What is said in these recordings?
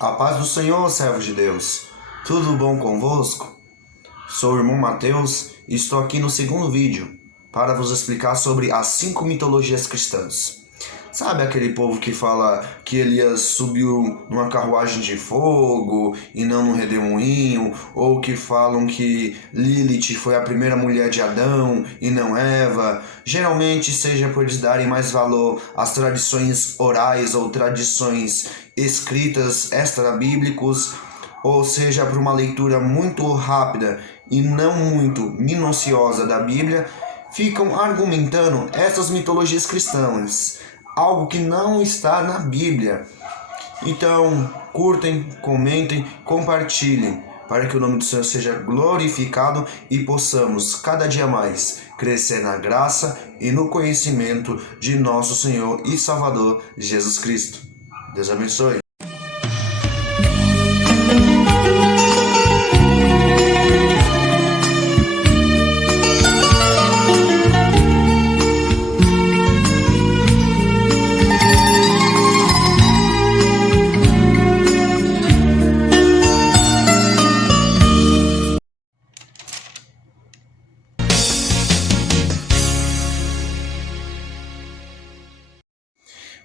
A paz do Senhor, servos de Deus. Tudo bom convosco? Sou o irmão Mateus e estou aqui no segundo vídeo para vos explicar sobre as 5 mitologias cristãs. Sabe aquele povo que fala que Elias subiu numa carruagem de fogo e não num redemoinho? Ou que falam que Lilith foi a primeira mulher de Adão e não Eva? Geralmente seja por eles darem mais valor às tradições orais ou tradições escritas extra-bíblicos, ou seja por uma leitura muito rápida e não muito minuciosa da Bíblia, ficam argumentando essas mitologias cristãs, algo que não está na Bíblia. Então, curtem, comentem, compartilhem, para que o nome do Senhor seja glorificado e possamos cada dia mais crescer na graça e no conhecimento de nosso Senhor e Salvador Jesus Cristo. Deus abençoe.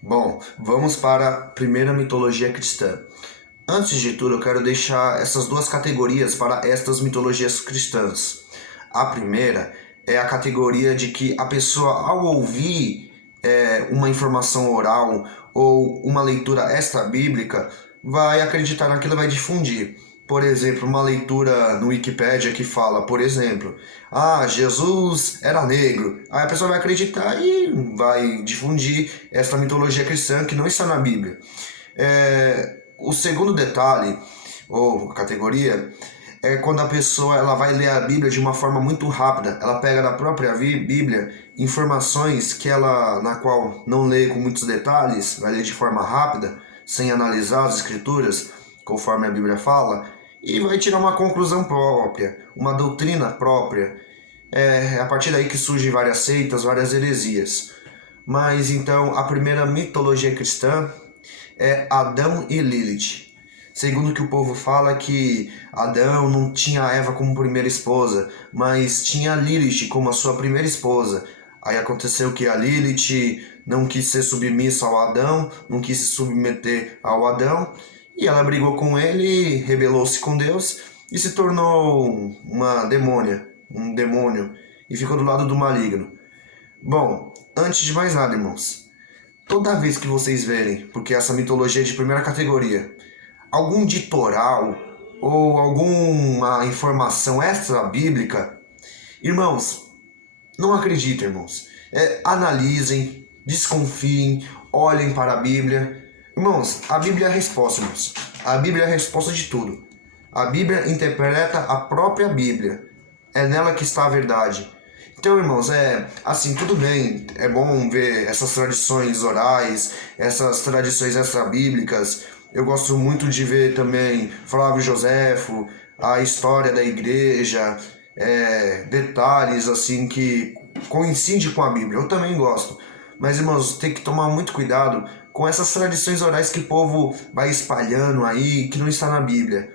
Bom, vamos para a primeira mitologia cristã. Antes de tudo, eu quero deixar essas duas categorias para estas mitologias cristãs. A primeira é a categoria de que a pessoa, ao ouvir uma informação oral ou uma leitura extra-bíblica, vai acreditar naquilo e vai difundir. Por exemplo, uma leitura no Wikipédia que fala, por exemplo, Jesus era negro. Aí a pessoa vai acreditar e vai difundir essa mitologia cristã que não está na Bíblia. O segundo detalhe, ou categoria, é quando a pessoa ela vai ler a Bíblia de uma forma muito rápida. Ela pega da própria Bíblia informações que ela, na qual não lê com muitos detalhes, vai ler de forma rápida, sem analisar as escrituras, conforme a Bíblia fala, e vai tirar uma conclusão própria, uma doutrina própria. É a partir daí que surgem várias seitas, várias heresias. Mas então, a primeira mitologia cristã é Adão e Lilith. Segundo que o povo fala que Adão não tinha Eva como primeira esposa, mas tinha Lilith como a sua primeira esposa. Aí aconteceu que a Lilith não quis ser submissa ao Adão, não quis se submeter ao Adão, e ela brigou com ele, rebelou-se com Deus e se tornou uma demônia, um demônio, e ficou do lado do maligno. Bom, antes de mais nada, irmãos, toda vez que vocês verem, porque essa mitologia é de primeira categoria, algum ditoral ou alguma informação extra-bíblica, irmãos, não acreditem, irmãos. Analisem, desconfiem, olhem para a Bíblia. Irmãos, a Bíblia é a resposta, irmãos. A Bíblia é a resposta de tudo. A Bíblia interpreta a própria Bíblia. É nela que está a verdade. Então, irmãos, assim, tudo bem. É bom ver essas tradições orais, essas tradições extra-bíblicas. Eu gosto muito de ver também Flávio Joséfo, a história da igreja, detalhes assim que coincidem com a Bíblia. Eu também gosto. Mas, irmãos, tem que tomar muito cuidado com essas tradições orais que o povo vai espalhando aí, que não está na Bíblia.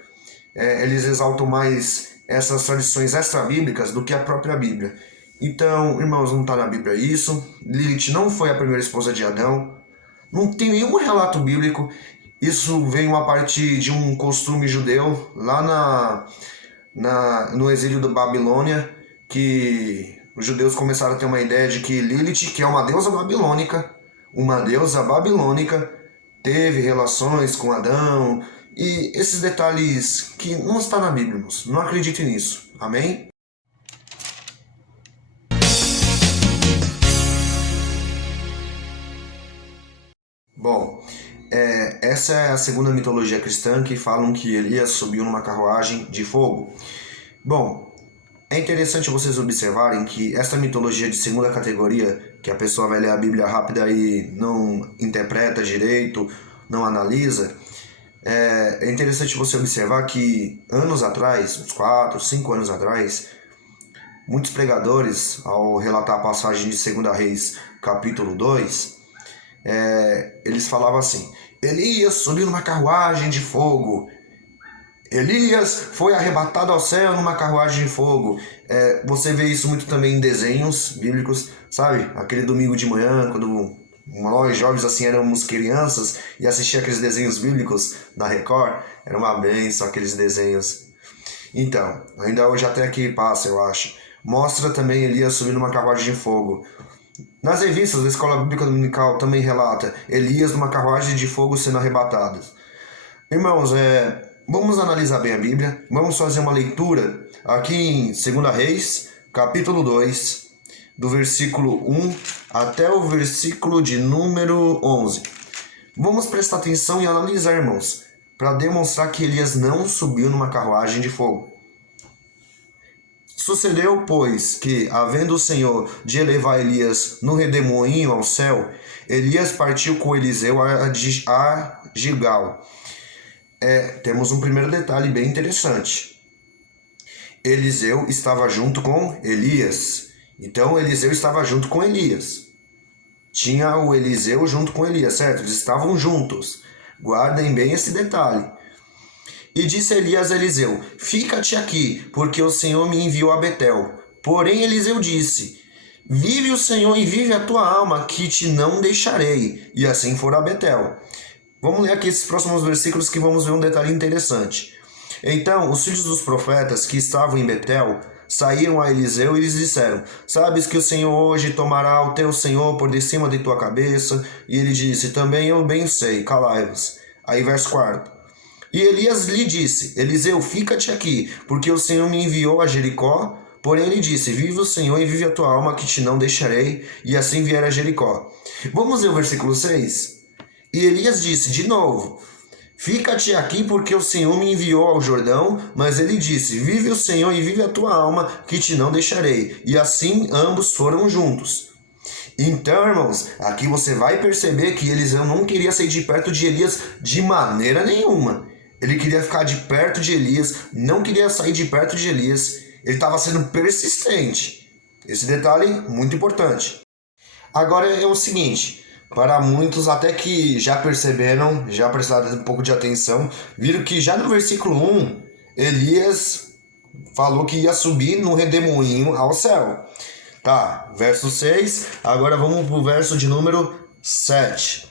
Eles exaltam mais essas tradições extra-bíblicas do que a própria Bíblia. Então, irmãos, não está na Bíblia isso. Lilith não foi a primeira esposa de Adão. Não tem nenhum relato bíblico. Isso veio a partir de um costume judeu lá no exílio da Babilônia, que os judeus começaram a ter uma ideia de que Lilith, que é uma deusa babilônica, teve relações com Adão, e esses detalhes que não está na Bíblia, irmãos. Não acreditem nisso. Amém? Bom, essa é a segunda mitologia cristã que falam que Elias subiu numa carruagem de fogo. Bom, é interessante vocês observarem que essa mitologia de segunda categoria, que a pessoa vai ler a Bíblia rápida e não interpreta direito, não analisa, é interessante você observar que anos atrás, uns 4, 5 anos atrás, muitos pregadores, ao relatar a passagem de 2 Reis, capítulo 2, eles falavam assim: Elias subiu numa carruagem de fogo. Elias foi arrebatado ao céu numa carruagem de fogo. Você vê isso muito também em desenhos bíblicos, sabe? Aquele domingo de manhã, quando nós jovens assim éramos crianças e assistia aqueles desenhos bíblicos da Record, era uma benção aqueles desenhos. Então, ainda hoje até aqui passa, eu acho. Mostra também Elias subindo numa carruagem de fogo. Nas revistas da Escola Bíblica Dominical também relata Elias numa carruagem de fogo sendo arrebatado. Irmãos, vamos analisar bem a Bíblia. Vamos fazer uma leitura aqui em 2 Reis, capítulo 2, do versículo 1 até o versículo de número 11. Vamos prestar atenção e analisar, irmãos, para demonstrar que Elias não subiu numa carruagem de fogo. Sucedeu, pois, que, havendo o Senhor de elevar Elias no redemoinho ao céu, Elias partiu com Eliseu a Gilgal. Temos um primeiro detalhe bem interessante. Eliseu estava junto com Elias. Então, Eliseu estava junto com Elias. Tinha o Eliseu junto com Elias, certo? Eles estavam juntos. Guardem bem esse detalhe. E disse Elias a Eliseu: Fica-te aqui, porque o Senhor me enviou a Betel. Porém Eliseu disse: Vive o Senhor e vive a tua alma, que te não deixarei. E assim foram a Betel. Vamos ler aqui esses próximos versículos que vamos ver um detalhe interessante. Então os filhos dos profetas que estavam em Betel saíram a Eliseu e lhes disseram: Sabes que o Senhor hoje tomará o teu Senhor por de cima de tua cabeça? E ele disse: Também eu bem sei, calai-vos. Aí verso 4. E Elias lhe disse: Eliseu, fica-te aqui, porque o Senhor me enviou a Jericó. Porém ele disse: Vive o Senhor e vive a tua alma, que te não deixarei. E assim vier a Jericó. Vamos ler o versículo 6? E Elias disse de novo: Fica-te aqui, porque o Senhor me enviou ao Jordão. Mas ele disse: Vive o Senhor e vive a tua alma, que te não deixarei. E assim ambos foram juntos. Então, irmãos, aqui você vai perceber que Eliseu não queria sair de perto de Elias de maneira nenhuma. Ele queria ficar de perto de Elias, não queria sair de perto de Elias. Ele estava sendo persistente. Esse detalhe muito importante. Agora é o seguinte: para muitos até que já perceberam, já prestaram um pouco de atenção, viram que já no versículo 1, Elias falou que ia subir no redemoinho ao céu. Tá, verso 6, agora vamos para o verso de número 7.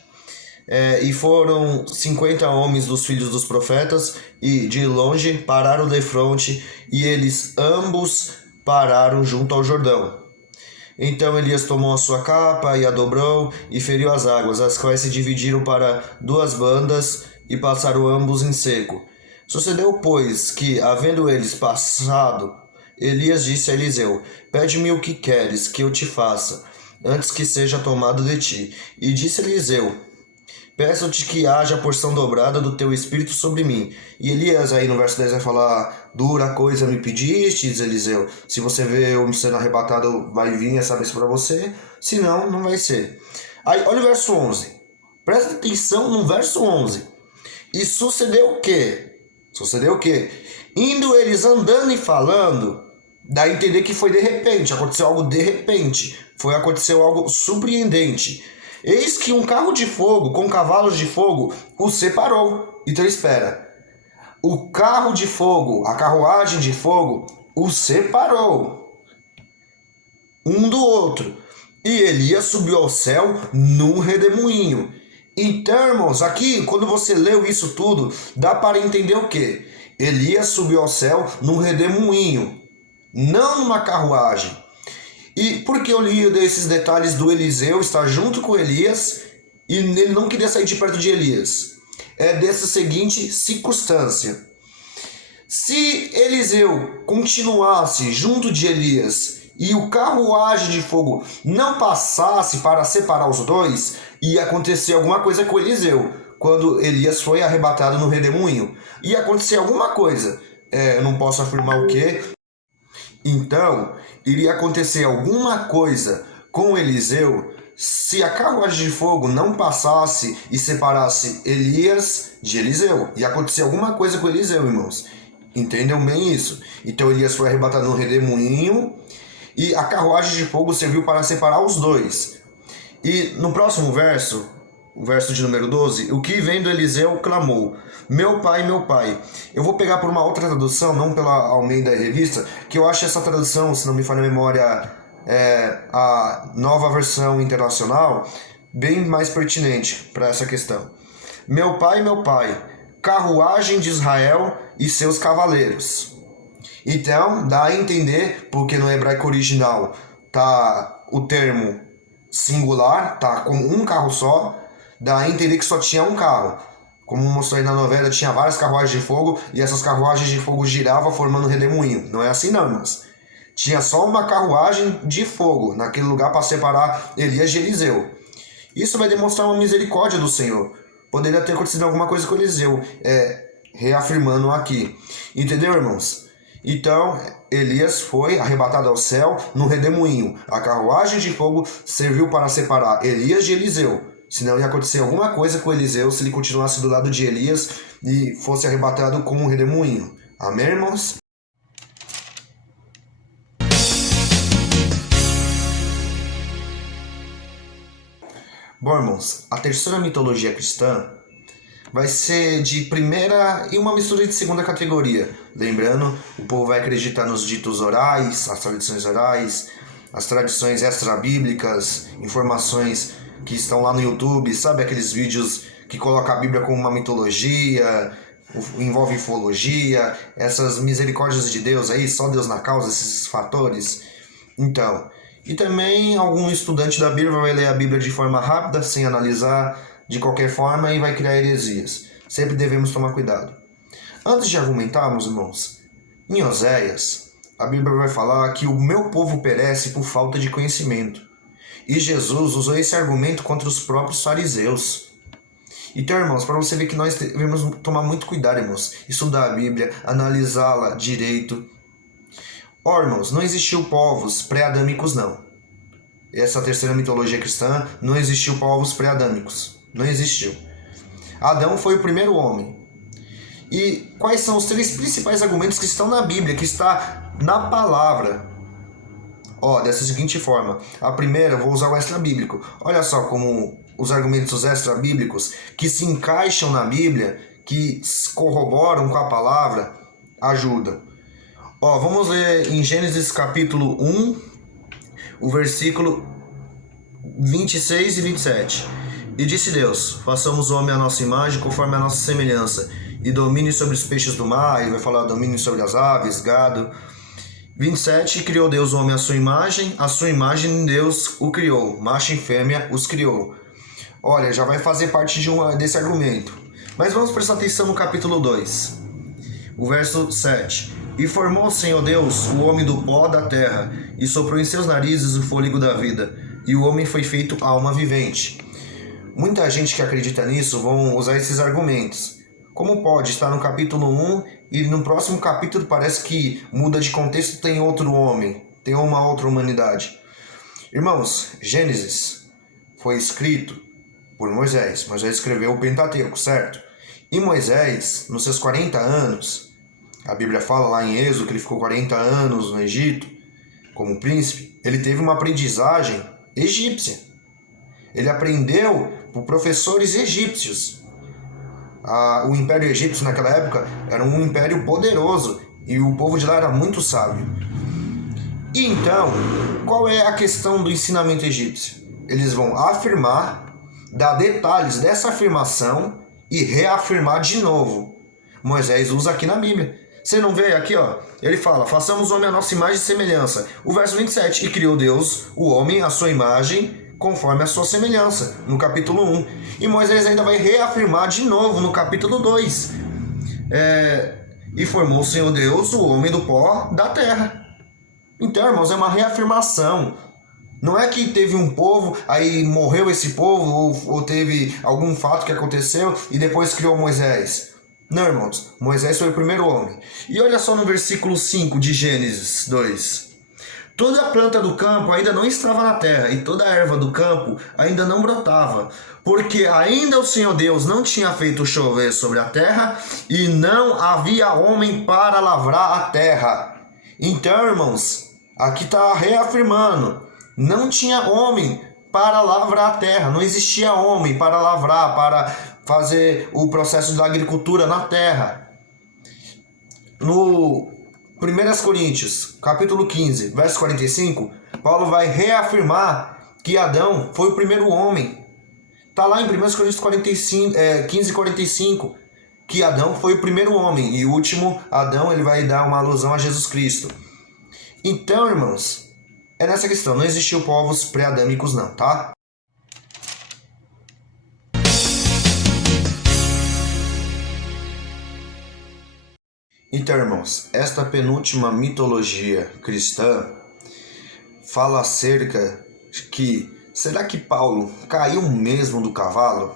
E foram 50 homens dos filhos dos profetas, e de longe pararam de fronte, e eles ambos pararam junto ao Jordão. Então Elias tomou a sua capa e a dobrou, e feriu as águas, as quais se dividiram para duas bandas, e passaram ambos em seco. Sucedeu, pois, que, havendo eles passado, Elias disse a Eliseu: Pede-me o que queres que eu te faça, antes que seja tomado de ti. E disse Eliseu: Peço-te que haja porção dobrada do teu espírito sobre mim. E Elias aí no verso 10 vai falar: Dura coisa me pedistes, Eliseu. Se você vê eu sendo arrebatado, vai vir essa vez para você. Se não, não vai ser. Aí olha o verso 11. Presta atenção no verso 11. E sucedeu o quê? Sucedeu o quê? Indo eles andando e falando, dá a entender que foi de repente, aconteceu algo de repente. Aconteceu algo surpreendente. Eis que um carro de fogo com cavalos de fogo os separou. Então espera. O carro de fogo, a carruagem de fogo, os separou um do outro. E Elias subiu ao céu num redemoinho. Então, irmãos, aqui, quando você leu isso tudo, dá para entender o quê? Elias subiu ao céu num redemoinho, não numa carruagem. E por que eu li esses detalhes do Eliseu estar junto com Elias e ele não queria sair de perto de Elias? É dessa seguinte circunstância. Se Eliseu continuasse junto de Elias e o carruagem de fogo não passasse para separar os dois, ia acontecer alguma coisa com Eliseu, quando Elias foi arrebatado no redemoinho. Ia acontecer alguma coisa. Eu não posso afirmar o quê. Então, iria acontecer alguma coisa com Eliseu se a carruagem de fogo não passasse e separasse Elias de Eliseu. Ia acontecer alguma coisa com Eliseu, irmãos. Entendam bem isso. Então Elias foi arrebatado no redemoinho e a carruagem de fogo serviu para separar os dois. E no próximo verso, o verso de número 12, o que vendo Eliseu clamou, meu pai, meu pai. Eu vou pegar por uma outra tradução, não pela Almeida Revista, que eu acho essa tradução, se não me falha a memória, a Nova Versão Internacional, bem mais pertinente para essa questão. Meu pai, carruagem de Israel e seus cavaleiros. Então, dá a entender, porque no hebraico original tá o termo singular, tá com um carro só, dá a entender que só tinha um carro. Como mostrou aí na novela, tinha várias carruagens de fogo e essas carruagens de fogo giravam formando um redemoinho. Não é assim não, irmãos. Tinha só uma carruagem de fogo naquele lugar para separar Elias de Eliseu. Isso vai demonstrar uma misericórdia do Senhor. Poderia ter acontecido alguma coisa com Eliseu, reafirmando aqui. Entendeu, irmãos? Então, Elias foi arrebatado ao céu no redemoinho. A carruagem de fogo serviu para separar Elias de Eliseu. Senão ia acontecer alguma coisa com Eliseu se ele continuasse do lado de Elias e fosse arrebatado com um redemoinho. Amém, irmãos? Bom, irmãos, a terceira mitologia cristã vai ser de primeira e uma mistura de segunda categoria. Lembrando, o povo vai acreditar nos ditos orais, as tradições extra-bíblicas, informações que estão lá no YouTube, sabe aqueles vídeos que colocam a Bíblia como uma mitologia, envolve ufologia, essas misericórdias de Deus aí, só Deus na causa, esses fatores. Então, e também algum estudante da Bíblia vai ler a Bíblia de forma rápida, sem analisar de qualquer forma e vai criar heresias. Sempre devemos tomar cuidado. Antes de argumentarmos, irmãos, em Oséias, a Bíblia vai falar que o meu povo perece por falta de conhecimento. E Jesus usou esse argumento contra os próprios fariseus. Então, irmãos, para você ver que nós devemos tomar muito cuidado, irmãos, estudar a Bíblia, analisá-la direito. Irmãos, não existiu povos pré-adâmicos, não. Essa terceira mitologia cristã, não existiu povos pré-adâmicos. Não existiu. Adão foi o primeiro homem. E quais são os três principais argumentos que estão na Bíblia, que está na palavra? Dessa seguinte forma. A primeira, eu vou usar o extra-bíblico. Olha só como os argumentos extra-bíblicos que se encaixam na Bíblia, que corroboram com a palavra, ajudam. Vamos ler em Gênesis capítulo 1, o versículo 26 e 27. E disse Deus, façamos o homem à nossa imagem, conforme a nossa semelhança, e domine sobre os peixes do mar, e vai falar domine sobre as aves, gado. 27, criou Deus o homem à sua imagem Deus o criou, macho e fêmea os criou. Olha, já vai fazer parte desse argumento. Mas vamos prestar atenção no capítulo 2, o verso 7. E formou o Senhor Deus o homem do pó da terra, e soprou em seus narizes o fôlego da vida, e o homem foi feito alma vivente. Muita gente que acredita nisso vão usar esses argumentos. Como pode estar no capítulo 1 e no próximo capítulo parece que muda de contexto, tem outro homem, tem uma outra humanidade? Irmãos, Gênesis foi escrito por Moisés. Moisés escreveu o Pentateuco, certo? E Moisés, nos seus 40 anos... A Bíblia fala lá em Êxodo que ele ficou 40 anos no Egito como príncipe. Ele teve uma aprendizagem egípcia. Ele aprendeu por professores egípcios. O Império Egípcio naquela época era um império poderoso e o povo de lá era muito sábio. E então, qual é a questão do ensinamento egípcio? Eles vão afirmar, dar detalhes dessa afirmação e reafirmar de novo. Moisés usa aqui na Bíblia. Você não vê aqui, ele fala, façamos o homem à nossa imagem e semelhança. O verso 27, e criou Deus o homem à sua imagem conforme a sua semelhança, no capítulo 1. E Moisés ainda vai reafirmar de novo no capítulo 2. E formou o Senhor Deus o homem do pó da terra. Então, irmãos, é uma reafirmação. Não é que teve um povo, aí morreu esse povo, ou teve algum fato que aconteceu e depois criou Moisés. Não, irmãos, Moisés foi o primeiro homem. E olha só no versículo 5 de Gênesis 2. Toda a planta do campo ainda não estava na terra, e toda a erva do campo ainda não brotava, porque ainda o Senhor Deus não tinha feito chover sobre a terra, e não havia homem para lavrar a terra. Então, irmãos, aqui está reafirmando, não tinha homem para lavrar a terra. Não existia homem para lavrar, para fazer o processo da agricultura na terra. No 1 Coríntios, capítulo 15, verso 45, Paulo vai reafirmar que Adão foi o primeiro homem. Está lá em 1 Coríntios 15, 45, que Adão foi o primeiro homem. E o último Adão, ele vai dar uma alusão a Jesus Cristo. Então, irmãos, é nessa questão. Não existiu povos pré-adâmicos não, tá? Então, irmãos, esta penúltima mitologia cristã fala acerca de que será que Paulo caiu mesmo do cavalo?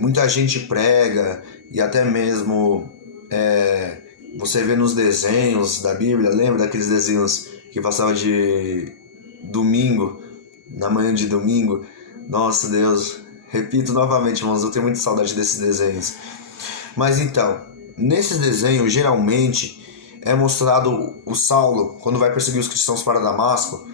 Muita gente prega e até mesmo você vê nos desenhos da Bíblia, lembra daqueles desenhos que passavam de domingo, na manhã de domingo? Nossa Deus, repito novamente, irmãos, eu tenho muita saudade desses desenhos. Mas então, nesses desenhos, geralmente, é mostrado o Saulo, quando vai perseguir os cristãos para Damasco,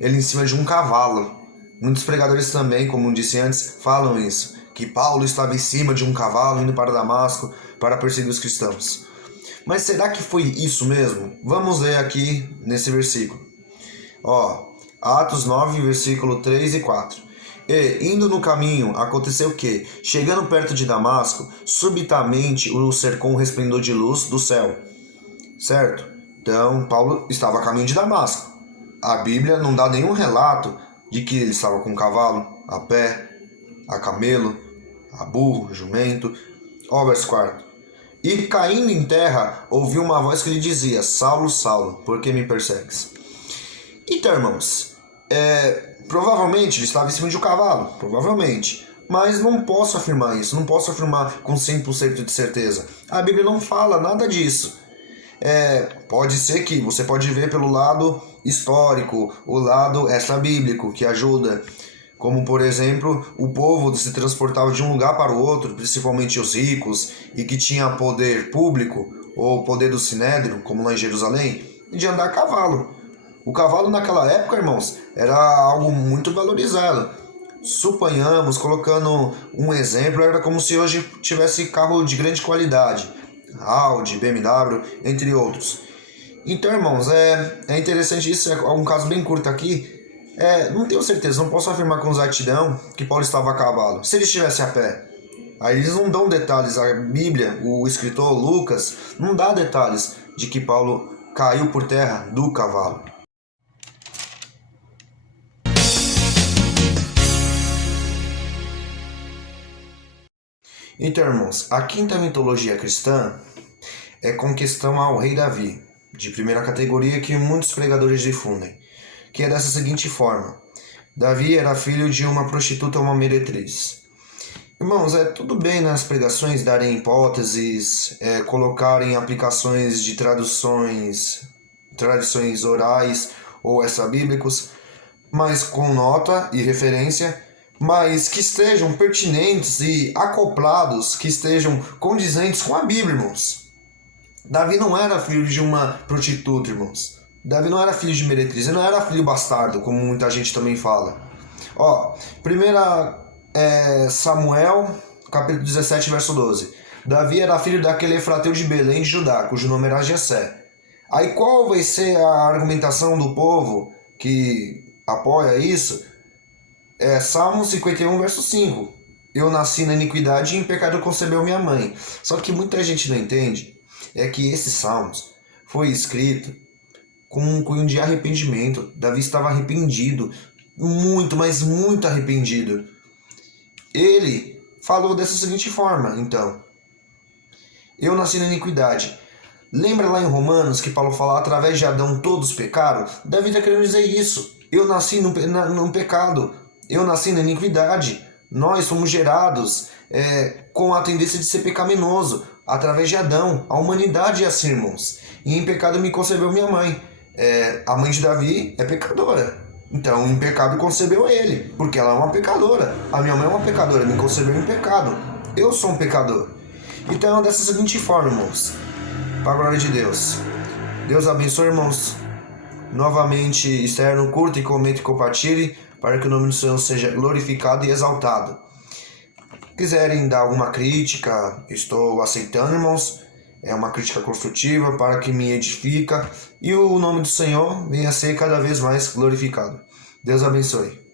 ele em cima de um cavalo. Muitos pregadores também, como disse antes, falam isso, que Paulo estava em cima de um cavalo indo para Damasco para perseguir os cristãos. Mas será que foi isso mesmo? Vamos ler aqui nesse versículo. Atos 9, versículo 3 e 4. E, indo no caminho, aconteceu que, chegando perto de Damasco, subitamente o cercou um resplendor de luz do céu. Certo? Então, Paulo estava a caminho de Damasco. A Bíblia não dá nenhum relato de que ele estava com um cavalo, a pé, a camelo, a burro, jumento. Verso 4. E, caindo em terra, ouviu uma voz que lhe dizia: Saulo, Saulo, por que me persegues? Então, irmãos, provavelmente ele estava em cima de um cavalo, provavelmente. Mas não posso afirmar isso, não posso afirmar com 100% de certeza. A Bíblia não fala nada disso. Pode ser que você pode ver pelo lado histórico, o lado extra-bíblico, que ajuda. Como, por exemplo, o povo se transportava de um lugar para o outro, principalmente os ricos, e que tinha poder público, ou poder do sinédrio, como lá em Jerusalém, de andar a cavalo. O cavalo naquela época, irmãos, era algo muito valorizado. Suponhamos, colocando um exemplo, era como se hoje tivesse carro de grande qualidade. Audi, BMW, entre outros. Então, irmãos, é interessante isso, é um caso bem curto aqui. Não tenho certeza, não posso afirmar com exatidão que Paulo estava a cavalo. Se ele estivesse a pé, aí eles não dão detalhes. A Bíblia, o escritor Lucas, não dá detalhes de que Paulo caiu por terra do cavalo. Então, irmãos, a quinta mitologia cristã é com questão ao rei Davi, de primeira categoria que muitos pregadores difundem, que é dessa seguinte forma: Davi era filho de uma prostituta ou uma meretriz. Irmãos, tudo bem nas pregações darem hipóteses, colocarem aplicações de tradições orais ou extra-bíblicos, mas com nota e referência, mas que estejam pertinentes e acoplados, que estejam condizentes com a Bíblia, irmãos. Davi não era filho de uma prostituta, irmãos. Davi não era filho de meretriz, ele não era filho bastardo, como muita gente também fala. 1 Samuel, capítulo 17, verso 12. Davi era filho daquele Efrateu de Belém de Judá, cujo nome era Jessé. Aí qual vai ser a argumentação do povo que apoia isso? Salmo 51, verso 5. Eu nasci na iniquidade e em pecado concebeu minha mãe. Só que muita gente não entende que esses salmos foi escrito com um cunho de arrependimento. Davi estava arrependido, muito, mas muito arrependido. Ele falou dessa seguinte forma, então: eu nasci na iniquidade. Lembra lá em Romanos que Paulo fala: através de Adão todos pecaram? Davi está querendo dizer isso. Eu nasci no pecado. Eu nasci na iniquidade. Nós fomos gerados com a tendência de ser pecaminoso. Através de Adão. A humanidade é assim, irmãos. E em pecado me concebeu minha mãe. A mãe de Davi é pecadora. Então, em pecado concebeu ele. Porque ela é uma pecadora. A minha mãe é uma pecadora. Me concebeu em pecado. Eu sou um pecador. Então, é dessa seguinte forma, irmãos. Para a glória de Deus. Deus abençoe, irmãos. Novamente, externo, curta e comente e compartilhe. para que o nome do Senhor seja glorificado e exaltado. Quiserem dar alguma crítica, estou aceitando, irmãos. É uma crítica construtiva para que me edifica e o nome do Senhor venha a ser cada vez mais glorificado. Deus abençoe.